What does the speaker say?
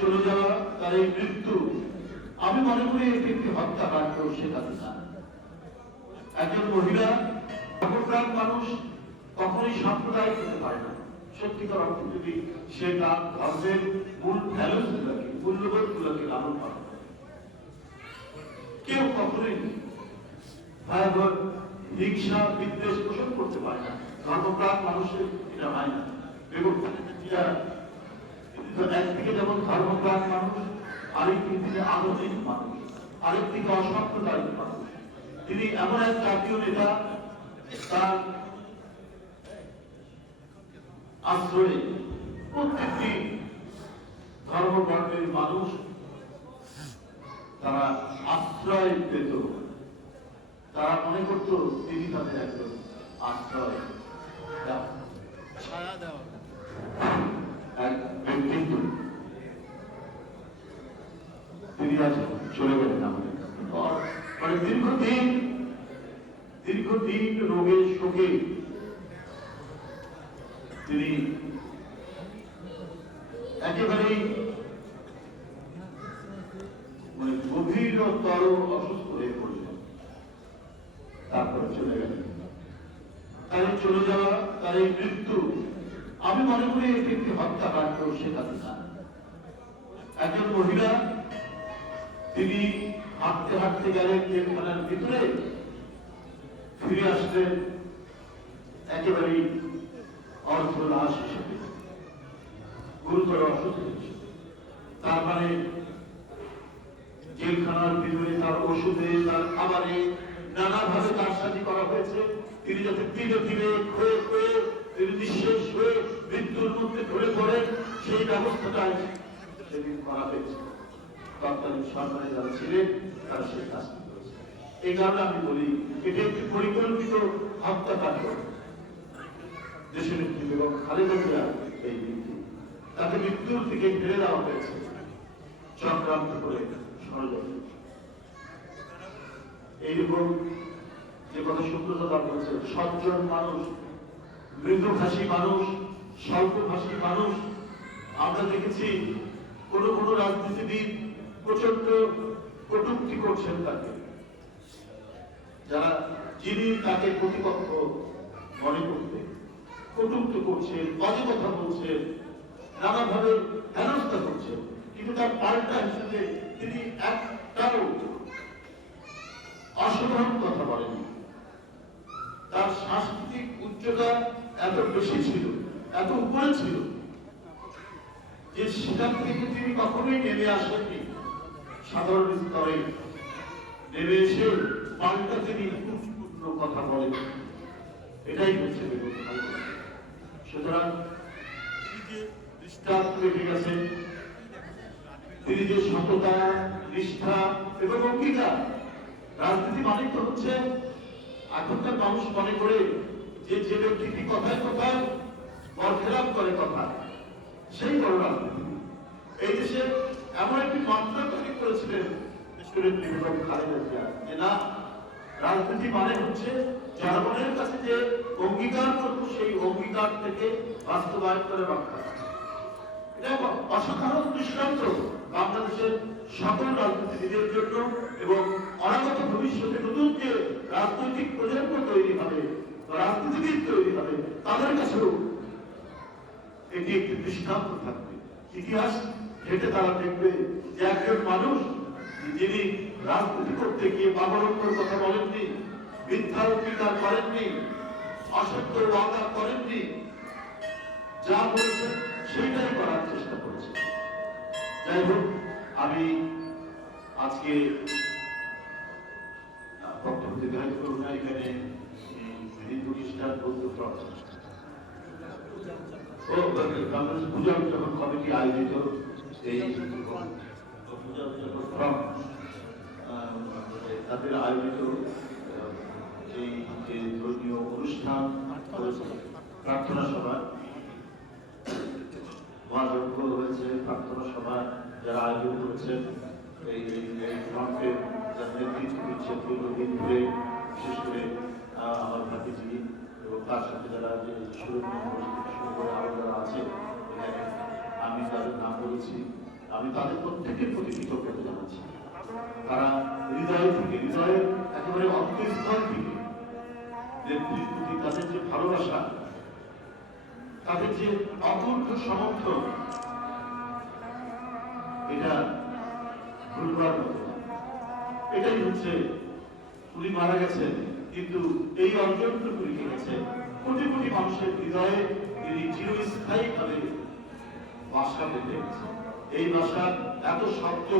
চলে যাওয়া, তার এই মৃত্যু, আমি মনে করি এটি একটি হত্যাকাণ্ড। শেখাতে না, একজন মহিলা অপরাধ মানুষ কখনোই সাম্প্রদায়িক হতে পারে না। সত্যিকার অর্থে যদি সে তার ধর্মের মূল ভ্যালুস গুলোকে, মূল্যবোধ গুলোকে লালন পালন করে, কেউ কখনোই ভয়াবহ হিংসা বিদ্বেষ পোষণ করতে পারে না। ধর্মপ্রাণ মানুষের এটা হয় না। বেগম খালেদা একদিকে যেমন ধর্মপ্রাণ মানুষ, আরেকদিকে তিনি আধুনিক মানুষ, আরেকদিকে অসাম্প্রদায়িক মানুষ। তিনি এমন এক জাতীয় নেতা, তার আশ্রয়ে প্রত্যেকটি ধর্মবর্ণের মানুষ তারা আশ্রয় পেত। তারা মনে করত তিনি তাদের একজন আশ্রয় ছায়া দেওয়া কিন্তু তিনি আজ চলে গেলেন আমাদের মানে দীর্ঘদিন রোগের শোকে তিনি একেবারেই মানে গভীরতর অসুস্থ হয়ে পড়লেন, তারপরে চলে গেলেন। তার চলে যাওয়া, তার এই মৃত্যু, আমি মনে করি এটি একটি হত্যাকাণ্ড। শেখাতে না, একজন মহিলা তিনি হাঁটতে হাঁটতে গেলেন জেলখানার ভিতরে, ফিরে আসলেন একেবারেই অর্ধলাশ হিসেবে, গুরুতর অসুস্থ হয়েছে। তার মানে জেলখানার ভিতরে তার ওষুধে, তার খাবারে নানাভাবে তার সাথে করা হয়েছে। তিনি যাতে ধীরে ধীরে ক্ষয়ে ক্ষয়ে তিনি নিঃশেষ হয়ে মৃত্যুর মধ্যে ধরে পড়েন, সেই ব্যবস্থাটাই সেদিন করা হয়েছে। তৎকালীন সরকারে যারা ছিলেন তারা সেই কাজটি করেছে। এই কারণে আমি বলি এটি একটি পরিকল্পিত হত্যাকাণ্ড। দেশের নেত্রী বেগম খালেদা জিয়া এই নীতি, তাকে মৃত্যুর দিকে ফেলে দেওয়া হয়েছে চক্রান্ত করে, ষড়যন্ত্র। এইরকম যে কথা সুব্রতদা বলছে, সজ্জন মানুষ, মৃদুভাষী মানুষ, স্বল্পভাষী মানুষ, আমরা দেখেছি কোন কোন রাজনীতিবিদ প্রচন্ড কটূক্তি করছেন তাকে, যারা যিনি তাকে প্রতিপক্ষ মনে করতে কটূক্তি করছেন, বাজে কথা বলছেন, নানাভাবে হেনস্থা করছেন, কিন্তু তার পাল্টা হিসেবে তিনি একটাও অসাধারণ কথা বলেনি। তার সাংস্কৃতিক উচ্চতা এত বেশি ছিল, এত উপরে ছিল যে সেখান থেকে তিনি কখনোই নেমে আসেননি সাধারণ স্তরে। নেমে এসে পাল্টা তিনি গুরুত্বপূর্ণ কথা বলেন, এটাই হচ্ছে বেগম খালেদা। সুতরাং তিনি যে দৃষ্টান্ত রেখে গেছেন, তিনি যে সততা, নিষ্ঠা এবং অঙ্গীকার, রাজনীতি মানে তো হচ্ছে এখনকার মানুষ মনে করে যে যে ব্যক্তিটি কথায় কথায় বরখেলাপ করে কথা, সেই বড় রাজনীতি। এই দেশে এমন একটি মাত্রা তৈরি করেছিলেন বেগম খালেদা জিয়া, যে না, রাজনীতি মানে হচ্ছে জনগণের কাছে যে অঙ্গীকার করবো সেই অঙ্গীকার থেকে বাস্তবায়ন করে রক্ষা। এটা অসাধারণ দৃষ্টান্ত বাংলাদেশের সকল রাজনীতিবিদের জন্য এবং অনাগত ভবিষ্যতে নতুন যে রাজনৈতিক প্রজন্ম তৈরি হবে, রাজনীতিবিদ তৈরি হবে, তাদের কাছেও এটি একটি দৃষ্টান্ত থাকবে। ইতিহাস ঘেটে তারা দেখবে যে একজন মানুষ যিনি রাজনীতি করতে গিয়ে পাগলত্বর কথা বলেননি, মিথ্যার অঙ্গীকার করেননি, অসত্য ওয়াদা করেননি, যা বলছেন সেইটাই করার চেষ্টা করেছে। যাই হোক, আমি আজকে বক্তব্য দীর্ঘায়িত করব না। এখানে হিন্দু খ্রিস্টান বৌদ্ধ পূজা উদযাপন কমিটি আয়োজিত এই পূজা উদযাপন তাদের আয়োজিত এই যে ধর্মীয় অনুষ্ঠান প্রার্থনা সভা মহাযজ্ঞ হয়েছে, প্রার্থনা সভা যারা আয়োজন করেছেন, এই ফ্রন্টের যারা নেতৃত্ব দিচ্ছেন দীর্ঘদিন ধরে, বিশেষ করে আমার ভাতিজি এবং তার সাথে যারা যে শুরু করে আরো যারা আছে এখানে, আমি তাদের নাম বলেছি। আমি তাদের প্রত্যেকের প্রতি কৃতজ্ঞতা জানাচ্ছি। তারা হৃদয় থেকে, হৃদয়ের একেবারে অন্তঃস্থল থেকে নেত্রীর প্রতি তাদের যে ভালোবাসা, তাদের যে অকুণ্ঠ সমর্থন, এটা ভুলবার মতো না। এটাই হচ্ছে, উনি মারা গেছেন কিন্তু এই অর্জনটুকু রেখে গেছেন কোটি কোটি মানুষের হৃদয়ে। তিনি চিরস্থায়ী ভাবে বাসা বেঁধে গেছেন। এই বাসা এত শক্ত।